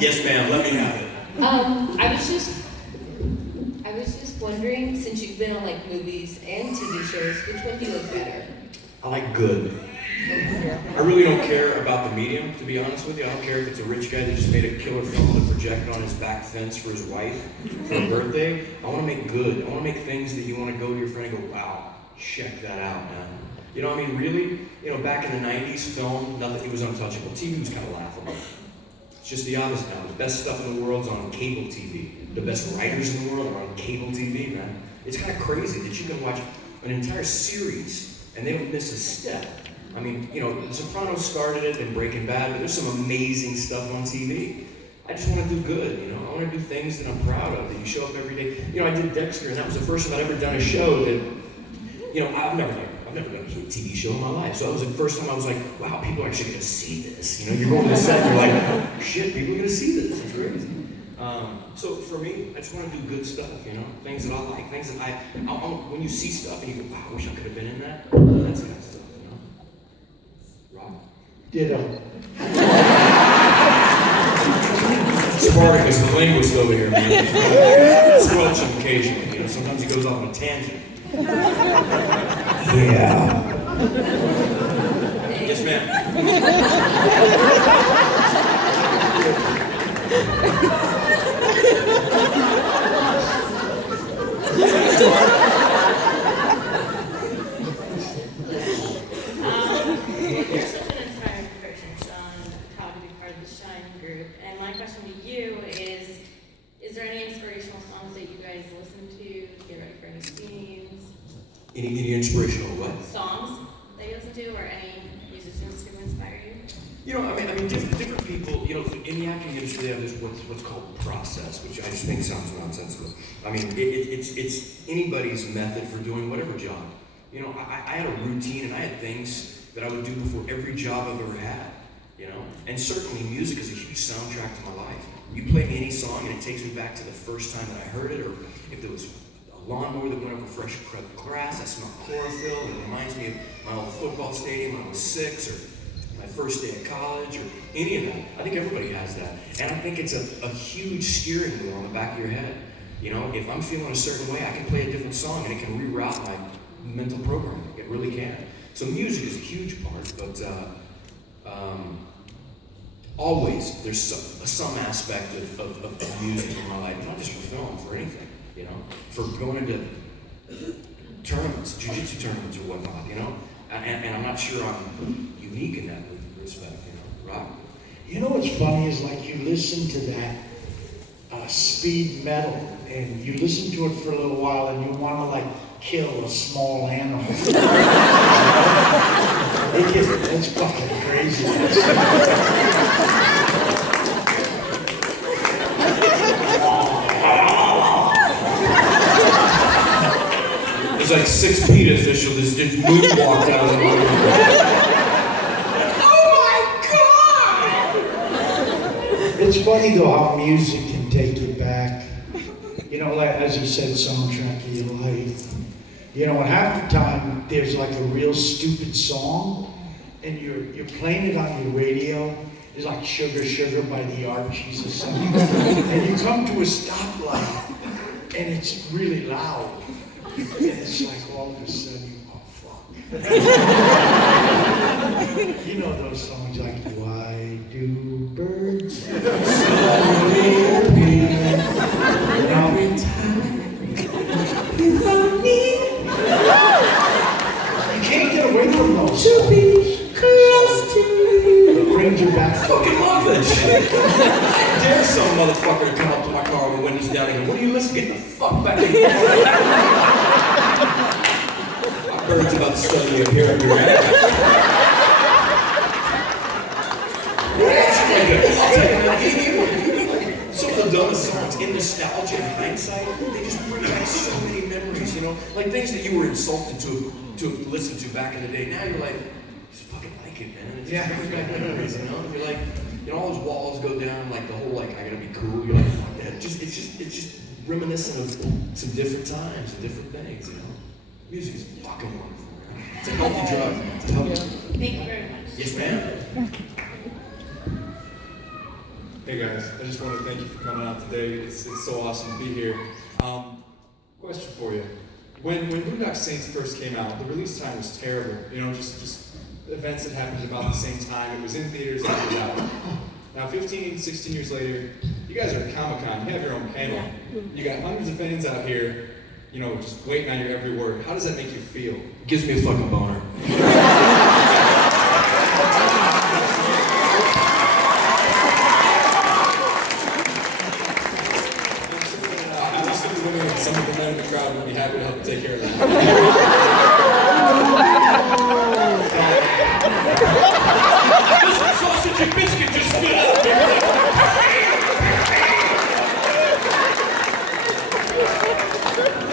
Yes, ma'am. Let me have it. I was just wondering, since you've been on like movies and TV shows, which one do you like better? I like good. I really don't care about the medium, to be honest with you. I don't care if it's a rich guy that just made a killer film to project on his back fence for his wife for a birthday. I want to make good. I want to make things that you want to go to your friend and go, wow, check that out, man. You know, I mean, really, you know, back in the 90s, film, nothing, it was untouchable. TV was kind of laughable. It's just the opposite now. The best stuff in the world's on cable TV. The best writers in the world are on cable TV, man. It's kind of crazy that you can watch an entire series and they don't miss a step. I mean, you know, The Sopranos started it and Breaking Bad, but there's some amazing stuff on TV. I just want to do good, you know? I want to do things that I'm proud of, that you show up every day. You know, I did Dexter, and that was the first time I'd ever done a show that, you know, I've never done a TV show in my life. So that was the first time I was like, wow, people are actually going to see this. You know, you're going to the set and you're like, oh, shit, people are going to see this. It's crazy. So for me, I just want to do good stuff, you know? Things that I like, things that when you see stuff and you go, wow, I wish I could have been in that. That's the kind of stuff, you know? Rob? Ditto. Spartacus, the linguist over here, man. Squelch him occasionally, you know? Sometimes he goes off on a tangent. Yeah. Yes, ma'am. You're such an inspiring person on how to be part of the Shine group. And my question to you is there any inspirational songs that you guys listen to get ready for any scenes? Any inspirational what? Songs that you listen to, or any musicians who inspire you? You know, I mean, different people, you know, in the acting industry, they have this what's called process, which I just think sounds nonsensical. I mean, it's anybody's method for doing whatever job. You know, I had a routine and I had things that I would do before every job I've ever had, you know? And certainly music is a huge soundtrack to my life. You play me any song and it takes me back to the first time that I heard it, or if there was a lawnmower that went over fresh cut grass, I smell chlorophyll, and it reminds me of my old football stadium when I was 6, or my first day at college, or any of that. I think everybody has that. And I think it's a huge steering wheel on the back of your head. You know, if I'm feeling a certain way, I can play a different song and it can reroute my mental programming. It really can. So music is a huge part, but always there's some aspect of music in my life, not just for film, for anything, you know, for going into tournaments, jiu-jitsu tournaments or whatnot, you know, and I'm not sure I'm unique in that respect, you know. Rob? You know what's funny is like you listen to that speed metal and you listen to it for a little while and you want to like kill a small animal. It's fucking crazy. There's like 6 PETA officials that just moonwalked out of the room. It's funny though how music can take you back. You know, like as you said, soundtrack of your life. You know, and half the time there's like a real stupid song, and you're playing it on your radio. It's like Sugar Sugar by the Archies or something. And you come to a stoplight, and it's really loud. And it's like all of a sudden, oh fuck. You know those songs like, why do birds slowly appear every time you want me? You can't get away from those songs. To be close to you. It brings you back. I fucking love that shit. I dare some motherfucker to come up to my car with the windows down and go, what are you listening? Get the fuck back in here. My bird's about to suddenly appear in your ass. Some of the dumbest songs in nostalgia and hindsight, they just bring back so many memories, you know? Like things that you were insulted to listen to back in the day. Now you're like, just fucking like it, man. It just brings back memories, you know? You're like, you know, all those walls go down, like the whole, like, I gotta be cool. You're like, fuck that. It's just reminiscent of some different times and different things, you know? Music is fucking wonderful, man. It's a healthy drug. It's a healthy drug. Thank you very much. Yes, ma'am. Hey guys, I just want to thank you for coming out today. It's so awesome to be here. Question for you. When Boondock Saints first came out, the release time was terrible. You know, just events that happened about the same time. It was in theaters and it was out. Now 15, 16 years later, you guys are at Comic-Con. You have your own panel. You got hundreds of fans out here, you know, just waiting on your every word. How does that make you feel? Gives me a fucking boner. Some of the men in the crowd would be happy to help take care of that. This sausage and biscuit just spit out.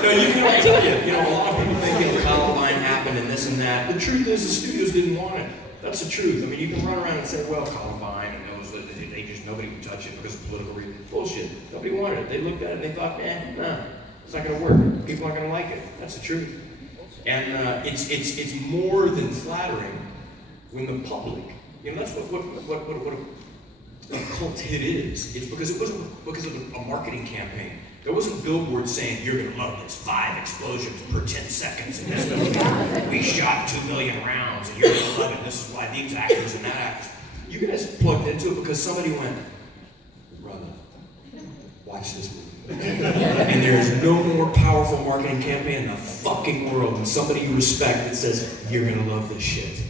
No, you can tell you know, a lot of people think the Columbine happened and this and that. The truth is the studios didn't want it. That's the truth. I mean, you can run around and say, well, Columbine and those that they just nobody would touch it because of political reasons. Bullshit. Nobody wanted it. They looked at it and they thought, no. It's not going to work. People aren't going to like it. That's the truth. And it's more than flattering when the public, you know, that's what a cult hit is. It's because it wasn't because of a marketing campaign. There wasn't billboards saying you're going to love this 5 explosions per 10 seconds, and this we shot 2 million rounds, and you're going to love it. This is why these actors and that actors. You guys plugged into it because somebody went, brother, watch this movie. And there's no more powerful marketing campaign in the fucking world than somebody you respect that says, you're gonna love this shit.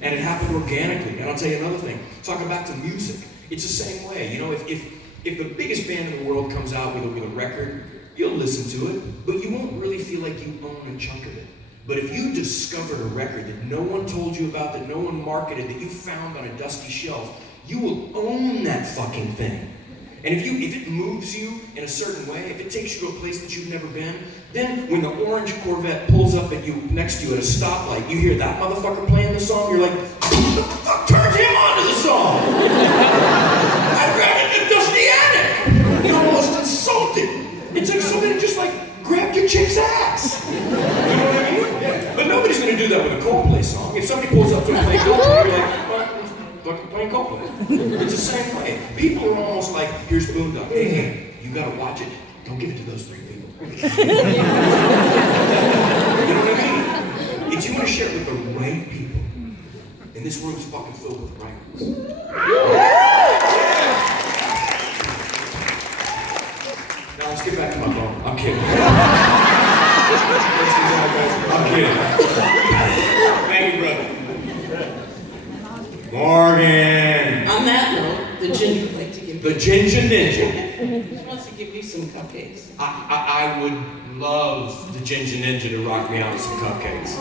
And it happened organically. And I'll tell you another thing, talking back to music, it's the same way. You know, if the biggest band in the world comes out with a record, you'll listen to it, but you won't really feel like you own a chunk of it. But if you discovered a record that no one told you about, that no one marketed, that you found on a dusty shelf, you will own that fucking thing. And if it moves you in a certain way, if it takes you to a place that you've never been, then when the orange Corvette pulls up at you next to you at a stoplight, you hear that motherfucker playing the song, you're like, who the fuck turned him on to the song? I grabbed it in the dusty attic. You're almost insulted. It's like somebody just like grabbed your chick's ass. You know what I mean? Yeah. But nobody's gonna do that with a Coldplay song. If somebody pulls up to play Coldplay, you're like, fucking playing Coldplay. It's the same way. People are almost like, here's Boondock. Hey, you gotta watch it. Don't give it to those 3 people. You know what I mean? It's you wanna share it with the right people. And this room is fucking filled with right ones. Now let's get back to my phone. I'm kidding. I'm kidding. Thank you, brother. Morgan! On that note, the ginger would like to give The Ginger Ninja. He wants to give you some cupcakes. I would love the Ginger Ninja to rock me out with some cupcakes.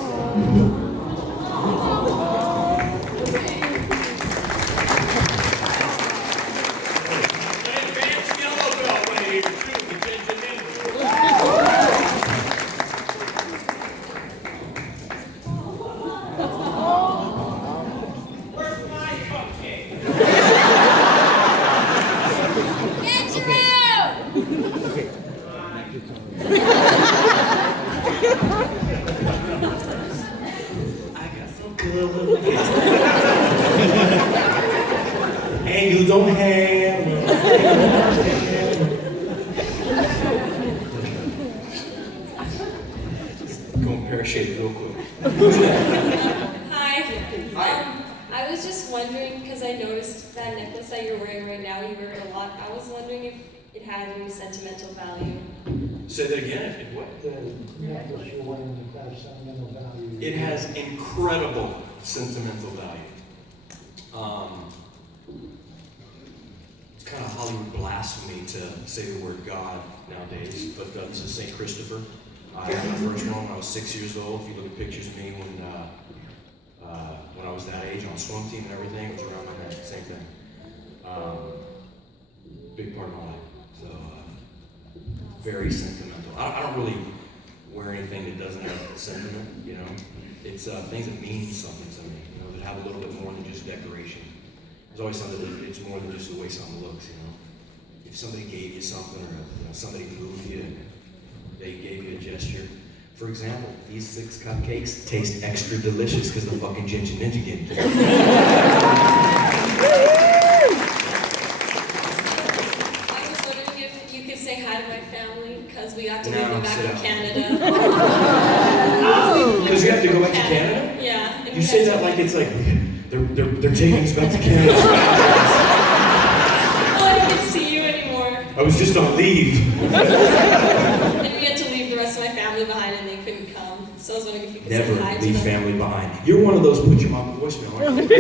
Advanced yellow belt right here, too, the Ginger Ninja. And you don't have Go and parachute real quick. Hi. I was just wondering, because I noticed that necklace that you're wearing right now, you wear it a lot. I was wondering if it had any sentimental value. Say that again. What? It has incredible sentimental value. It's kind of Hollywood blasphemy to say the word God nowadays, but this is St. Christopher. I got my first one when I was 6 years old. If you look at pictures of me when I was that age on swim team and everything, it was around my neck, same thing. Big part of my life. So, very sentimental. I don't really wear anything that doesn't have sentiment, you know. It's things that mean something to me, you know, that have a little bit more than just decoration. There's always something that it's more than just the way something looks, you know. If somebody gave you something or somebody moved you, they gave you a gesture. For example, these 6 cupcakes taste extra delicious because the fucking Ginger Ninja gave it to me. say that like it's like they're taking us back to Canada. Oh, I don't get to see you anymore. I was just on leave. And we had to leave the rest of my family behind and they couldn't come. So I was wondering if you could Never say hi to leave them. family behind. You're one of those put your mom in voicemail, aren't you?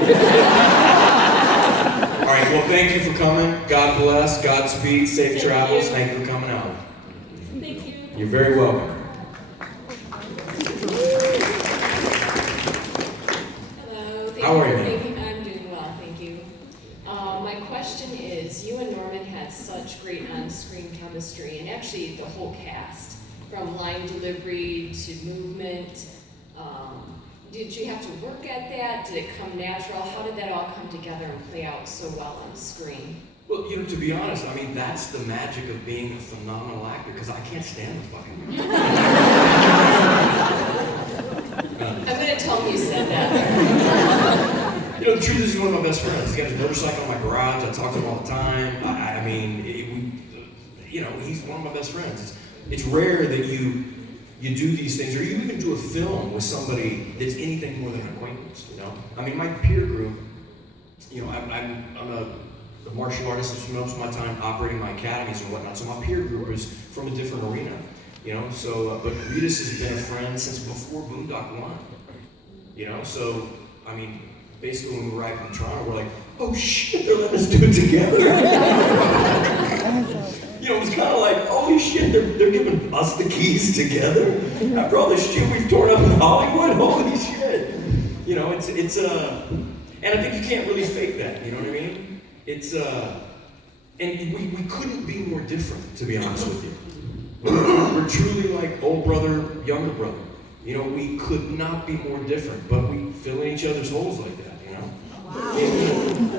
All right, well, thank you for coming. God bless, Godspeed, safe Thank travels. you. Thank you for coming out. Thank you. You're very welcome. Hello. Thank How are you, for ma'am? making- I'm doing well, thank you. My question is, you and Norman had such great on-screen chemistry, and actually the whole cast, from line delivery to movement. Did you have to work at that? Did it come natural? How did that all come together and play out so well on screen? Well, to be honest, I mean, that's the magic of being a phenomenal actor, because I can't stand the fucking movie. I'm gonna tell him you said that. The truth is, he's one of my best friends. He's got his motorcycle in my garage. I talk to him all the time. I mean, he's one of my best friends. It's rare that you do these things, or you even do a film with somebody that's anything more than an acquaintance. I mean, my peer group. I'm a martial artist that spent most of my time operating my academies and whatnot. So my peer group is from a different arena. But Ritas has been a friend since before Boondock One. So I mean, basically when we arrived in Toronto, we're like, oh shit, they're letting us do it together. It was kind of like, holy shit, they're giving us the keys together? After all this shit we've torn up in Hollywood, holy shit. And I think you can't really fake that, you know what I mean? And we couldn't be more different, to be honest with you. We're truly like old brother, younger brother. We could not be more different, but we fill in each other's holes like that, Wow. He's been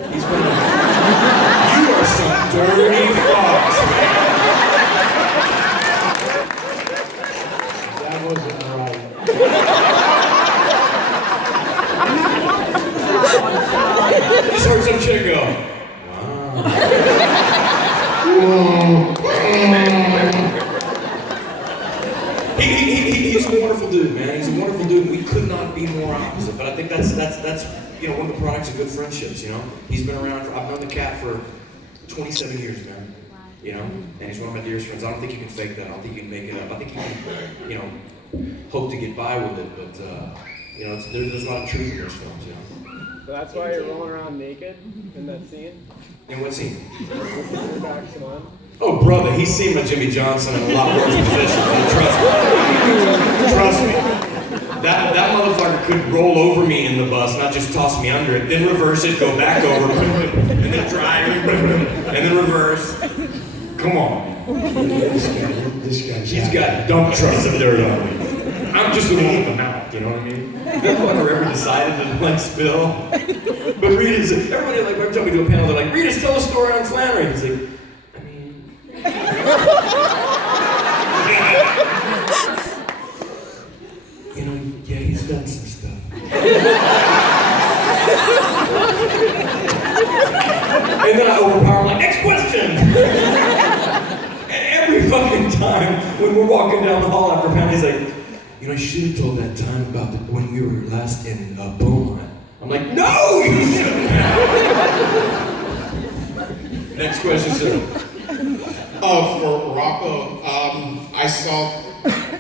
you are some dirty fox, man. That wasn't right. Just heard some chick go, He's a wonderful dude, man. He's a wonderful dude. We could not be more opposite. But I think that's one of the products of good friendships. He's been around. I've known the cat for 27 years, man. And he's one of my dearest friends. I don't think you can fake that. I don't think you can make it up. I think you can, hope to get by with it. But there's a lot of truth in those films. So that's why you're rolling around naked in that scene? In what scene? Boondocks One? Oh, brother, he's seen my Jimmy Johnson in a lot worse positions. Trust me. That motherfucker could roll over me in the bus, not just toss me under it, then reverse it, go back over, and then drive, and then reverse. Come on. This guy's She's got dump trucks of dirt on me. I'm just the one with the mouth, you know what I mean? Never ever decided to spill. But everybody every time we do a panel, they're like, Ritas, tell a story on Flannery. He's like, yeah, he's done some stuff. And then I overpower him like, next question! And every fucking time when we're walking down the hall after panel, he's like, I should have told that time about when we were last in Beaumont. I'm like, no, you shouldn't have. Next question, sir. For Rocco, I saw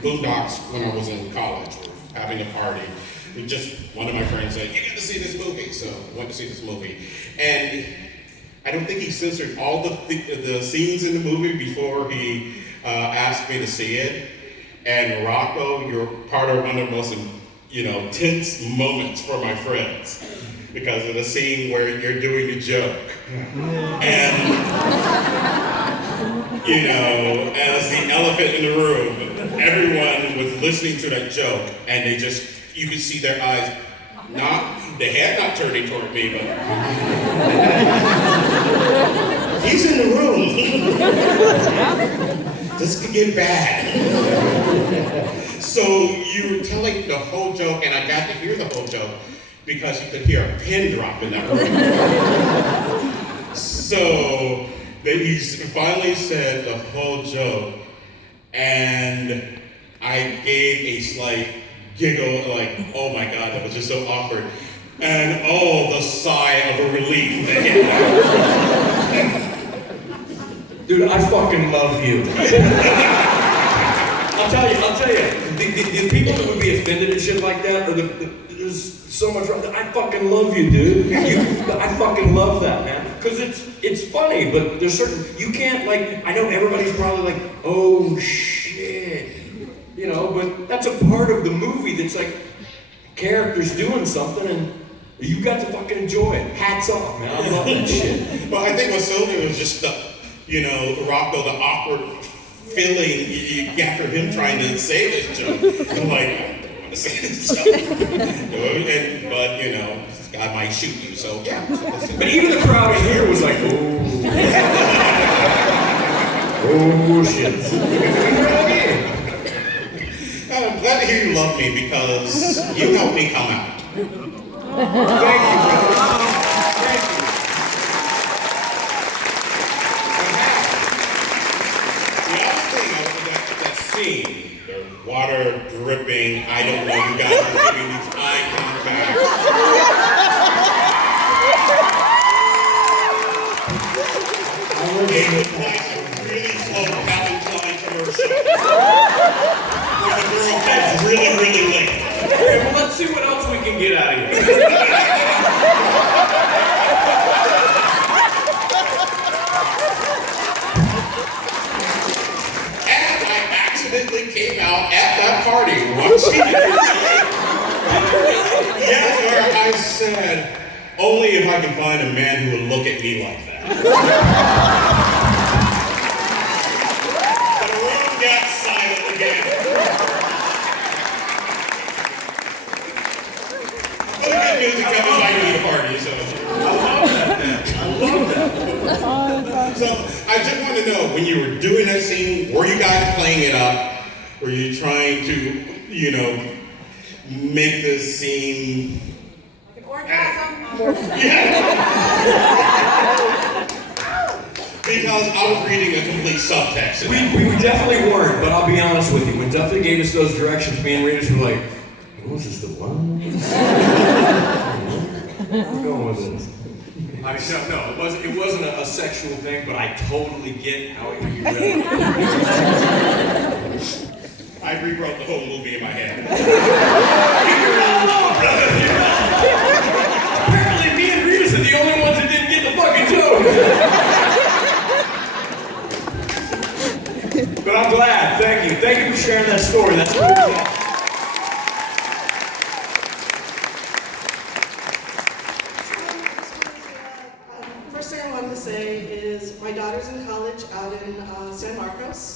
Boondocks when I was in college, having a party. Just one of my friends said, you got to see this movie, so I went to see this movie. And I don't think he censored all the scenes in the movie before he asked me to see it. And Rocco, you're part of one of the most, tense moments for my friends because of the scene where you're doing a joke. And, as the elephant in the room, everyone was listening to that joke and you could see their eyes, the head not turning toward me, but he's in the room. This could get bad. So you were telling the whole joke, and I got to hear the whole joke because you could hear a pin drop in that room. So he finally said the whole joke, and I gave a slight giggle, like, oh my God, that was just so awkward. And oh, the sigh of a relief that hit that. Dude, I fucking love you. I'll tell you, the people that would be offended and shit like that, or there's so much wrong. I fucking love you, dude. I fucking love that, man. Because it's funny, but there's certain, you can't, like, I know everybody's probably like, oh shit. You know, but that's a part of the movie that's like, characters doing something and you got to fucking enjoy it. Hats off, man. I love that shit. Well, I think what sold it was just the, Rocco, the awkward feeling you get from him trying to say this joke. I'm like, I don't want to say this joke. But, this guy might shoot you, so yeah. But even the crowd in here was like, oh. Oh, shit. I'm glad to hear you love me because you helped me come out. Thank you, brother. Thank you. The other thing, that scene, the water dripping, I don't know, you guys are giving these eye contacts. It was like a really slow Calvin Klein commercial. Where the girl gets really, really late. Okay, well, let's see what else we can get out of here. And I accidentally came out at that party watching it. Yes, where I said, only if I can find a man who would look at me like that. The room got silent again. But the good news is kept inviting me to parties, so. I love that. So I just want to know, when you were doing that scene, were you guys playing it up? Were you trying to, make this scene? Like an orgasm. Because I was reading a complete subtext. in that. We definitely weren't, but I'll be honest with you. When Duffy gave us those directions, me and Rita were like, was this the one? We're going with this. I mean, no, it wasn't a sexual thing, but I totally get how it would be read. I rewrote the whole movie in my head. Apparently, me and Rita are the only ones that didn't get the fucking joke. But I'm glad. Thank you. Thank you for sharing that story. That's cool. First thing I wanted to say is my daughter's in college out in San Marcos.